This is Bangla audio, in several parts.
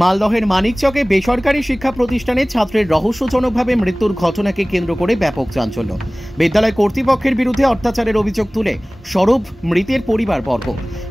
মালদহের মানিকচকে বেসরকারি শিক্ষা প্রতিষ্ঠানে ছাত্রের রহস্যজনকভাবে মৃত্যুর ঘটনাকে কেন্দ্র করে ব্যাপক চাঞ্চল্য। বিদ্যালয় কর্তৃপক্ষের বিরুদ্ধে অত্যাচারের অভিযোগ তুলে সরব মৃতের পরিবারবর্গ।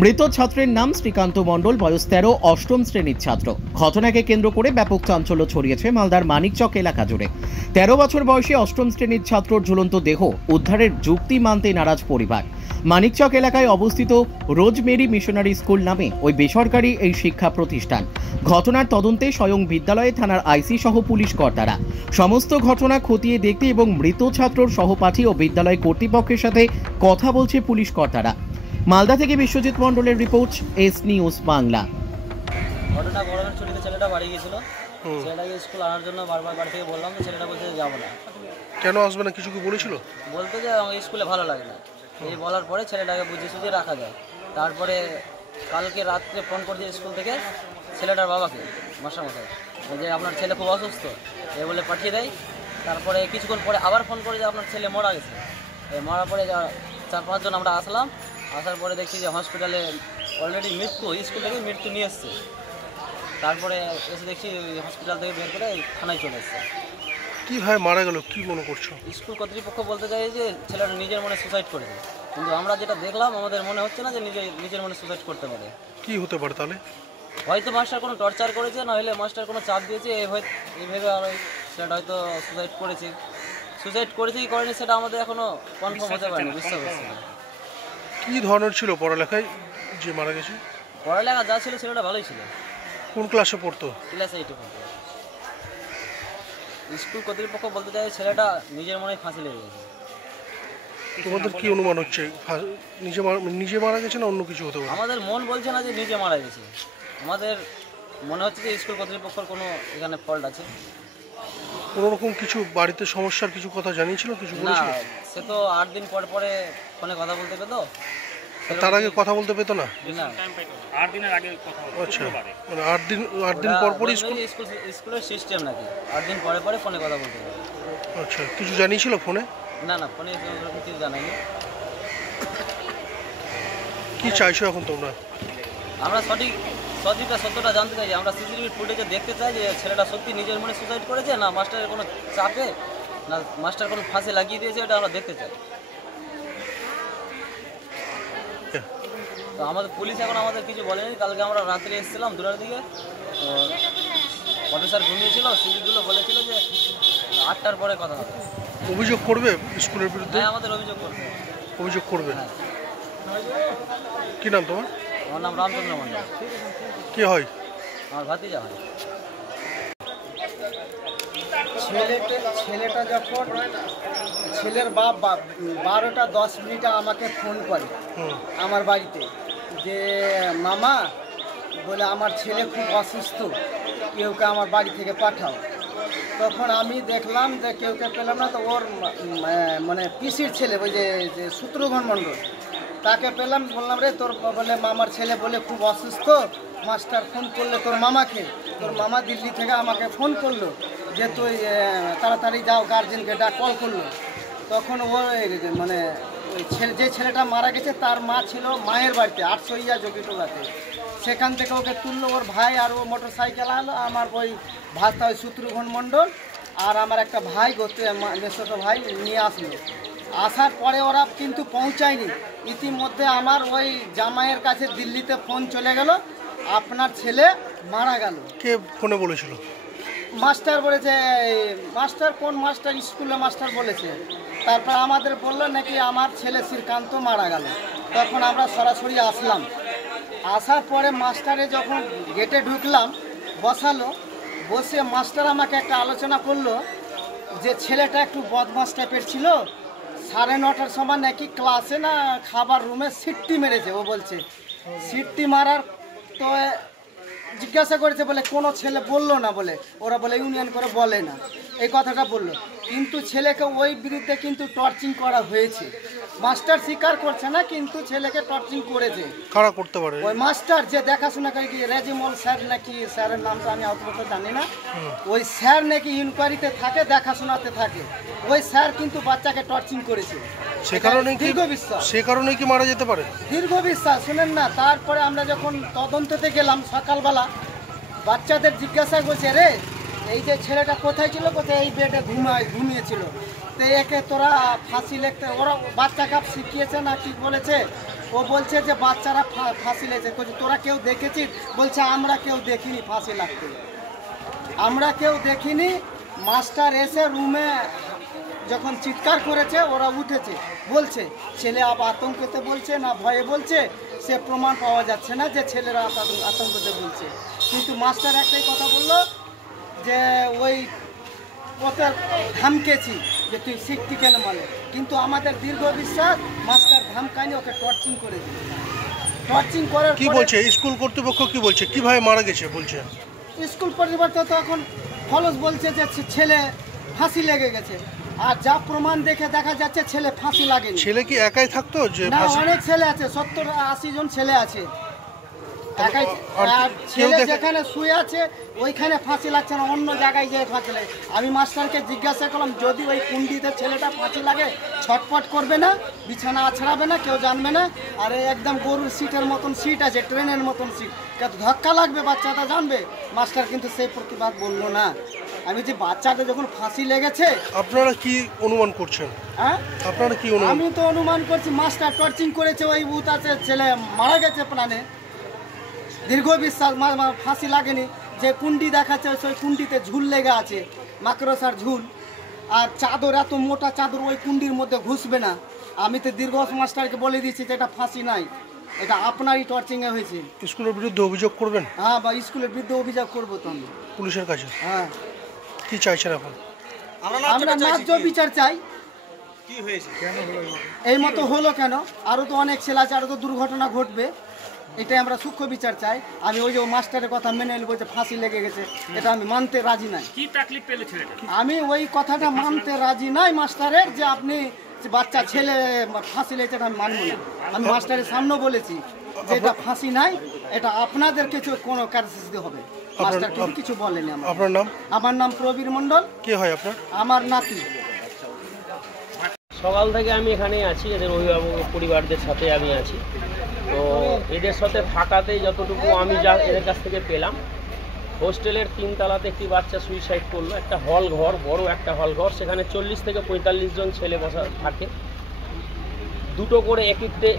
মৃত ছাত্রের নাম শ্রীকান্ত মণ্ডল, বয়স 13, অষ্টম শ্রেণীর ছাত্র। ঘটনাকে কেন্দ্র করে ব্যাপক চাঞ্চল্য ছড়িয়েছে মালদার মানিকচক এলাকা জুড়ে। 13 বছর বয়সী অষ্টম শ্রেণীর ছাত্রর ঝুলন্ত দেহ উদ্ধারের যুক্তি মানতে নারাজ পরিবার। মানিকচক এলাকায় অবস্থিত রোজমেরি মিশনারি স্কুল নামে ওই বেসরকারি এই শিক্ষা প্রতিষ্ঠান। ঘটনার তদন্তে স্বয়ং বিদ্যালয়ে থানার আইসি সহ পুলিশ কর্তারা সমস্ত ঘটনা খতিয়ে দেখতে এবং মৃত ছাত্রর সহপাঠী ও বিদ্যালয় কর্তৃপক্ষের সাথে কথা বলছে পুলিশ কর্তারা। মালদা থেকে বিশ্বজিৎ মণ্ডলের রিপোর্ট, এস নিউজ বাংলা। ঘটনা গরমের ছুটিতে ছেলেটা বাড়ি গিয়েছিল। ছেলেটাকে স্কুল আনার জন্য বারবার বাড়ি থেকে বললাম, যে ছেলেটা বলছে যাবো না। কেন আসবে না কিছু কি বলেছিল? বলতে যে আমাকে স্কুলে ভালো লাগে না। এই বলার পরে ছেলেটাকে বুঝিয়ে সুঝিয়ে রাখা যায়। তারপরে কালকে রাত্রে ফোন করছে স্কুল থেকে ছেলেটার বাবাকে, মাস্টারমশাই, যে আপনার ছেলে খুব অসুস্থ, এ বলে পাঠিয়ে দেয়। তারপরে কিছুক্ষণ পরে আবার ফোন করে যে আপনার ছেলে মারা গেছে। মারার পরে 4-5 জন আমরা আসলাম। আসার পরে দেখছি যে হসপিটালে অলরেডি মৃত্যু, স্কুল থেকে মৃত্যু নিয়ে এসছে। তারপরে এসে দেখছি হসপিটাল থেকে বের করে থানায় চলে এসছে। কীভাবে মারা গেল কি মনে করছো? স্কুল কর্তৃপক্ষ বলতে চাই যে ছেলেটা নিজের মনে সুসাইড করেছে, কিন্তু আমরা যেটা দেখলাম আমাদের মনে হচ্ছে না যে নিজের মনে সুসাইড করতে পারে। কি হতে পারে তাহলে? হয়তো মাস্টার কোনো টর্চার করেছে, না হলে মাস্টার কোনো চাপ দিয়েছে, এইভাবে আর ছেলেটা হয়তো সুসাইড করেছে। সুসাইড করেছে কি করেনি সেটা আমাদের এখনো কনফার্ম হতে পারেনি, বুঝতে পারছি না। কী ধরনের ছিল পড়ালেখায় যে মারা গেছে? পড়ালেখা যা ছিল ছেলেটা ভালোই ছিল। কোন ক্লাসে পড়তো? ক্লাস 8-এ পড়তো। স্কুল কর্তৃপক্ষ বলতে চাই ছেলেটা নিজের মনেই ফাঁসি লেগে গেছে। তোমাদের কি অনুমান হচ্ছে নিজে মারা গেছে না অন্য কিছু হতে পারে? আমাদের মন বলছে না যে নিজে মারা গেছে, আমাদের মনে হচ্ছে যে স্কুল কর্তৃপক্ষের কোনো এখানে ফল্ট আছে। কোনোরকম কিছু বাড়িতে সমস্যার কিছু কথা জানিয়েছিল, কিছু বলেছিল? সে তো 8 দিন পরে ফোনে কথা বলতে পেত। তার আগে কথা বলতে পেতো না? 8 দিনের আগে কথা বলতে। আচ্ছা, মানে 8 দিন পর পরই স্কুলের সিস্টেম নাকি 8 দিন পরে ফোনে কথা বলতে পারে। আচ্ছা, কিছু জানিয়েছিল ফোনে? না, ফোনে কিছু জানাইনি। কি চাইছো এখন তোমরা? আমরা সত্যটা জানতে চাই। আমরা সিসিটিভি ফুটেজে দেখতে চাই যে ছেলেটা সত্যি নিজের মনে সুসাইড করেছে, না মাস্টারের কোনো চাপে, না মাস্টার কোনো ফাঁসি লাগিয়ে দিয়েছে, এটা আমরা দেখতে চাই। তো আমাদের পুলিশ এখন আমাদের কিছু বলেনি। কালকে আমরা রাত্রে এসেছিলাম 2টার দিকে, অফিসার ঘুমিয়েছিল, সিভিকগুলো বলেছিল যে 8টার পরে কথা হবে। অভিযোগ করবে স্কুলের বিরুদ্ধে? হ্যাঁ, আমাদের অভিযোগ করবে। হ্যাঁ। কি নাম তোমার? আমার নাম রামচন্দ্র মণ্ডল। কে হয়? আমার ভাতিজা হয়। ছেলেটা যখন ছেলের বাপ 12:10 আমাকে ফোন করে আমার বাড়িতে, যে মামা বলে আমার ছেলে খুব অসুস্থ, কেউকে আমার বাড়ি থেকে পাঠাও। তখন আমি দেখলাম যে কেউকে পেলাম না, তো ওর মানে পিসির ছেলে, ওই যে শত্রুঘ্ন মণ্ডল, তাকে পেলাম। বললাম রে তোর বলে মামার ছেলে বলে খুব অসুস্থ, মাস্টার ফোন করলে তোর মামাকে, তোর মামা দিল্লি থেকে আমাকে ফোন করলো যে তুই তাড়াতাড়ি যাও, গার্জেনকে কল করলো। তখন ও মানে ওই যে ছেলেটা মারা গেছে তার মা ছিল মায়ের বাড়িতে 800 যোগীটোলাতে। সেখান থেকে ওকে তুললো ওর ভাই, আর ও মোটর সাইকেল আনলো। আমার ওই ভাতা ওই শত্রুঘ্ন মণ্ডল আর আমার একটা ভাই ছোটো ভাই নিয়ে আসলো। আসার পরে ওরা কিন্তু পৌঁছায়নি। ইতিমধ্যে আমার ওই জামাইয়ের কাছে দিল্লিতে ফোন চলে গেল, আপনার ছেলে মারা গেল। কে ফোনে বলেছিল? মাস্টার বলেছে। মাস্টার কোন মাস্টার? স্কুলে মাস্টার বলেছে। তারপর আমাদের বললো নাকি আমার ছেলে শ্রীকান্ত মারা গেল। তখন আমরা সরাসরি আসলাম। আসার পরে মাস্টারে যখন গেটে ঢুকলাম, বসালো, বসে মাস্টার আমাকে একটা আলোচনা করলো যে ছেলেটা একটু বদমাস টাইপের ছিল, 9:30টার সময় নাকি ক্লাসে না খাবার রুমে সিট্টি মেরেছে। ও বলছে সিট্টি মারার, তো জিজ্ঞাসা করেছে বলে কোনো ছেলে বললো না, বলে ওরা বলে ইউনিয়ন করে বলে না, এই কথাটা বললো। কিন্তু ছেলেকে ওই বিরুদ্ধে কিন্তু টর্চিং করা হয়েছে। মাস্টার স্বীকার করছে না, কিন্তু ছেলেকে টর্চিং করেছে। কারা করতে পারে? ওই মাস্টার যে দেখাশোনা করে, কি রেজিমল স্যার নাকি, স্যারের নামটা আমি অত জানি না। ওই স্যার নাকি ইনকোয়ারিতে থাকে, দেখাশোনাতে থাকে। ওই স্যার কিন্তু বাচ্চাকে টর্চিং করেছে। সে কারণে কি মারা যেতে পারে? দীর্ঘ বিশ্বাস। শুনেন না, তারপরে আমরা যখন তদন্ততে গেলাম সকালবেলা, বাচ্চাদের জিজ্ঞাসা করছে, রে এই যে ছেলেটা কোথায় ছিল, কোথায় এই বেডে ঘুমিয়েছিল, তো একে তোরা ফাঁসি লিখতে, ওরা বাচ্চাকে শিখিয়েছে না কি বলেছে, ও বলছে যে বাচ্চারা ফাঁসি লেগেছে। তোরা কেউ দেখেছিস? বলছে আমরা কেউ দেখিনি ফাঁসি লাগতে, আমরা কেউ দেখিনি। মাস্টার এসে রুমে যখন চিৎকার করেছে ওরা উঠেছে, বলছে ছেলে আতঙ্কতে বলছে না ভয়ে বলছে, সে প্রমাণ পাওয়া যাচ্ছে না যে ছেলেরা আতঙ্কতে বলছে। কিন্তু মাস্টার একটাই কথা বললো যে ওই ওকে ধমকেছি যে তুই শিখতি কেন মানে, কিন্তু আমাদের দীর্ঘ বিশ্বাস মাস্টার ধমকায়নি, ওকে টর্চিং করে দিল। টর্চিং করার কি বলছে স্কুল কর্তৃপক্ষ, কি বলছে কিভাবে মারা গেছে? বলছে স্কুল কর্তৃপক্ষ তো এখন ফলস বলছে যে ছেলে ফাঁসি লেগে গেছে, আর যা প্রমাণ দেখে দেখা যাচ্ছে ছেলে ফাঁসি লাগেনি। ছেলে কি একাই থাকতো? যে না, অনেক ছেলে আছে, 70-80 জন ছেলে আছে একাই। আর ছেলে যেখানে শুয়ে আছে ওইখানে ফাঁসি লাগছে না, অন্য জায়গায় যেয়ে ফাঁসি লাগে। আমি মাস্টারকে জিজ্ঞাসা করলাম যদি ওই কুন্ডিতে ছেলেটা ফাঁসি লাগে ছটফট করবে না, বিছানা আছড়াবে না, কেউ জানবে না? আর একদম গরুর সিটের মতন সিট আছে, ট্রেনের মতন সিট, কত ধাক্কা লাগবে বাচ্চাটা জানবে? মাস্টার কিন্তু সেই প্রতিবাদ বললো না। আমি যে বাচ্চাটা যখন ফাঁসি লেগেছে, আপনারা কি অনুমান করছেন? হ্যাঁ, আপনারা কি অনুমান? আমি তো অনুমান করছি মাস্টার টর্চিং করেছে, ওই বুথ আছে, ছেলে মারা গেছে প্রাণে। দীর্ঘ বিশ্বাস ফাঁসি লাগেনি। যে কুন্ডি দেখাচ্ছে ওই কুন্ডিতে ঝুল লেগে আছে, মাকড়সার ঝুল, আর চাদর, এত মোটা চাদর ওই কুন্ডির মধ্যে ঘুষবে না। আমি তো দীর্ঘ মাস্টারকে বলে দিয়েছি যে এটা ফাঁসি নাই, এটা আপনারই টর্চিংয়ে হয়েছে। স্কুলের বিরুদ্ধে অভিযোগ করবেন? হ্যাঁ, বা স্কুলের বিরুদ্ধে অভিযোগ করবো তো আমি পুলিশের কাছে। হ্যাঁ, কি চাইছেন এখন? আমরা ন্যায্য বিচার চাই। এই মতো হলো কেন? আরও তো অনেক ছেলে আছে, আরও তো দুর্ঘটনা ঘটবে, এটাই আমরা সূক্ষ্ম বিচার চাই। আমি ওই যে মাস্টারের কথা মেনে নেবো যে ফাঁসি লেগে গেছে, এটা আমি মানতে রাজি নাই। কি তাকলিফ পেলে ছেলেটা? আমি ওই কথাটা মানতে রাজি নাই মাস্টারের, যে আপনি যে বাচ্চা ছেলে ফাঁসি লেগেছে, এটা আমি মানবো না। আমি মাস্টারের সামনেও বলেছি যে এটা ফাঁসি নাই, এটা আপনাদের কিছু কোনো কার্যসূচি হবে। মাস্টার কিন্তু কিছু বলেনি। আপনার নাম? আমার নাম প্রবীর মণ্ডল। কে হয় আপনার? আমার নাতি। সকাল থেকে আমি এখানেই আছি, এদের অভিভাবক পরিবারদের সাথে আমি আছি। তো এদের সাথে থাকাতেই যতটুকু আমি যা এদের কাছ থেকে পেলাম, হোস্টেলের 3 তলাতে একটি বাচ্চা সুইসাইড করলো। একটা হল ঘর, বড় একটা হল ঘর, সেখানে 40 থেকে 45 জন ছেলে বসা থাকে। দুটো করে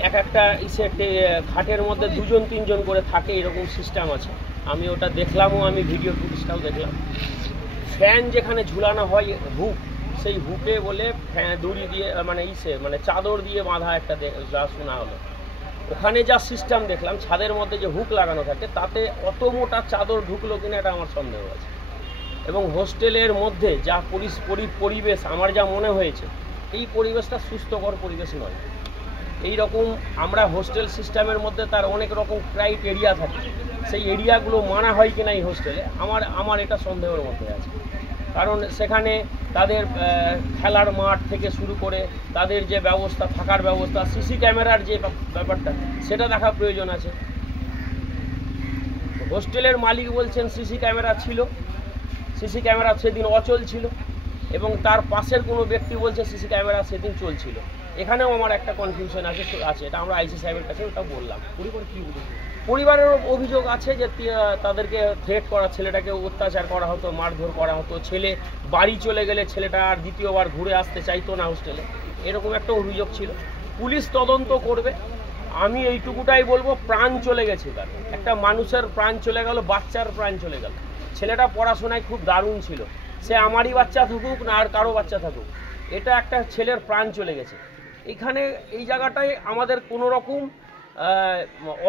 এক একটা খাটের মধ্যে 2-3 করে থাকে, এরকম সিস্টেম আছে। আমি ওটা দেখলামও, আমি ভিডিও ফুটেজটাও দেখলাম। ফ্যান যেখানে ঝুলানো হয় হুক, সেই হুকে বলে দড়ি দিয়ে মানে চাদর দিয়ে বাঁধা একটা যা শোনা হলো। ওখানে যা সিস্টেম দেখলাম, ছাদের মধ্যে যে হুক লাগানো থাকে, তাতে অত মোটা চাদর ঢুকলো কিনা এটা আমার সন্দেহ আছে। এবং হোস্টেলের মধ্যে যা পরিবেশ আমার যা মনে হয়েছে, এই পরিবেশটা সুস্থকর পরিবেশ নয়। এই রকম আমরা হোস্টেল সিস্টেমের মধ্যে তার অনেক রকম ক্রাইটেরিয়া থাকে, সেই এরিয়াগুলো মানা হয় কিনা এই হোস্টেলে আমার এটা সন্দেহের মধ্যে আছে। কারণ সেখানে তাদের খেলার মাঠ থেকে শুরু করে তাদের যে ব্যবস্থা, থাকার ব্যবস্থা, সিসি ক্যামেরার যে ব্যাপারটা, সেটা দেখা প্রয়োজন আছে। হোস্টেলের মালিক বলছেন সিসি ক্যামেরা ছিল, সিসি ক্যামেরা সেদিন অচল ছিল, এবং তার পাশের কোনো ব্যক্তি বলছে সিসি ক্যামেরা সেদিন চলছিল। এখানেও আমার একটা কনফিউশন আছে, এটা আমরা আইসি সাহেবের কাছে ওটা বললাম। পরিবারের অভিযোগ আছে যে তাদেরকে থ্রেট করা, ছেলেটাকে অত্যাচার করা হতো, মারধর করা হতো, ছেলে বাড়ি চলে গেলে ছেলেটা আর দ্বিতীয়বার ঘুরে আসতে চাইতো না হোস্টেলে, এরকম একটা অভিযোগ ছিল। পুলিশ তদন্ত করবে। আমি এইটুকুটাই বলবো, প্রাণ চলে গেছে, তার একটা মানুষের প্রাণ চলে গেল, বাচ্চার প্রাণ চলে গেল। ছেলেটা পড়াশোনায় খুব দারুণ ছিল, সে আমারই বাচ্চা থাকুক না আর কারো বাচ্চা থাকুক, এটা একটা ছেলের প্রাণ চলে গেছে। এখানে এই জায়গাটায় আমাদের কোনো রকম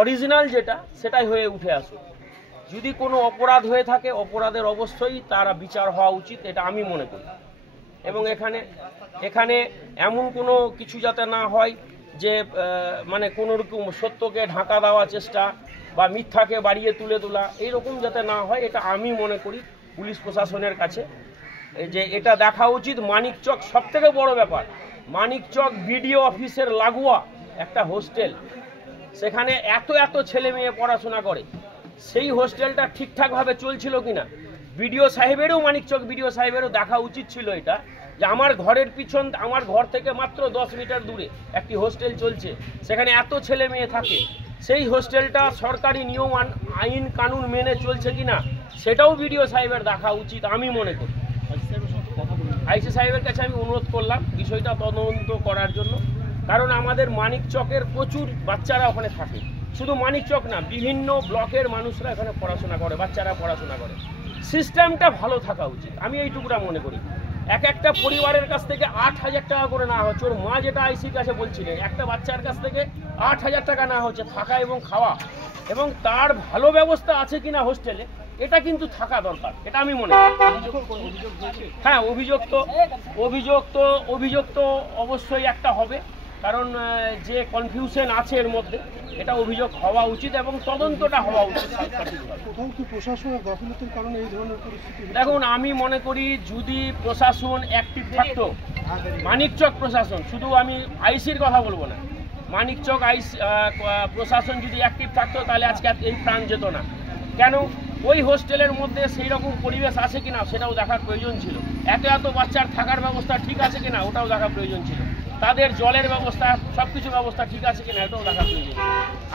অরিজিনাল যেটা, সেটাই হয়ে উঠে আসুক। যদি কোনো অপরাধ হয়ে থাকে, অপরাধের অবশ্যই তারা বিচার হওয়া উচিত, এটা আমি মনে করি। এবং এখানে এমন কোনো কিছু যাতে না হয় যে মানে কোনো রকম সত্যকে ঢাকা দেওয়ার চেষ্টা বা মিথ্যাকে বাড়িয়ে তুলে তোলা, এইরকম যাতে না হয়, এটা আমি মনে করি পুলিশ প্রশাসনের কাছে যে এটা দেখা উচিত। মানিকচক সবথেকে বড় ব্যাপার, মানিকচক বিডিও অফিসের লাগোয়া একটা হোস্টেল, সেখানে এত ছেলে মেয়ে পড়াশোনা করে, সেই হোস্টেলটা ঠিকঠাকভাবে চলছিল কিনা বিডিও সাহেবেরও, মানিকচক বিডিও সাহেবেরও দেখা উচিত ছিল এটা, যে আমার ঘরের পিছন, আমার ঘর থেকে মাত্র 10 মিটার দূরে একটি হোস্টেল চলছে, সেখানে এত ছেলে মেয়ে থাকে, সেই হোস্টেলটা সরকারি নিয়ম আইন কানুন মেনে চলছে কিনা সেটাও বিডিও সাহেবের দেখা উচিত আমি মনে করি। আইসি সাহেবের কাছে আমি অনুরোধ করলাম বিষয়টা তদন্ত করার জন্য, কারণ আমাদের মানিকচকের প্রচুর বাচ্চারা ওখানে থাকে, শুধু মানিকচক না, বিভিন্ন ব্লকের মানুষরা এখানে পড়াশোনা করে, বাচ্চারা পড়াশোনা করে। সিস্টেমটা ভালো থাকা উচিত, আমি এইটুকুটা মনে করি। এক একটা পরিবারের কাছ থেকে 8,000 টাকা করে নেওয়া হচ্ছে, ওর মা যেটা আইসির কাছে বলছিলেন, একটা বাচ্চার কাছ থেকে 8,000 টাকা নেওয়া হচ্ছে থাকা এবং খাওয়া, এবং তার ভালো ব্যবস্থা আছে কিনা হোস্টেলে এটা কিন্তু থাকা দরকার, এটা আমি মনে করি। হ্যাঁ, অভিযোগ তো অবশ্যই একটা হবে, কারণ যে কনফিউশন আছে এর মধ্যে, এটা অভিযোগ হওয়া উচিত এবং তদন্তটা হওয়া উচিত। দেখুন, আমি মনে করি যদি প্রশাসন অ্যাক্টিভ থাকতো, মানিকচক প্রশাসন, শুধু আমি আইসির কথা বলবো না, মানিকচক প্রশাসন যদি অ্যাক্টিভ থাকতো তাহলে আজকে এই প্রাণ যেত না। কেন? ওই হোস্টেলের মধ্যে সেই রকম পরিবেশ আছে কিনা সেটাও দেখার প্রয়োজন ছিল, এত বাচ্চার থাকার ব্যবস্থা ঠিক আছে কিনা ওটাও দেখার প্রয়োজন ছিল, তাদের জলের ব্যবস্থা সব কিছু ব্যবস্থা ঠিক আছে কিনা এটাও দেখার প্রয়োজন।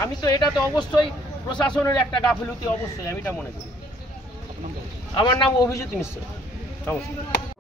আমি তো এটা তো অবশ্যই প্রশাসনের একটা গাফিলতি, অবশ্যই আমি এটা মনে করি। আমার নাম অভিজিৎ মিশ্র। নমস্কার।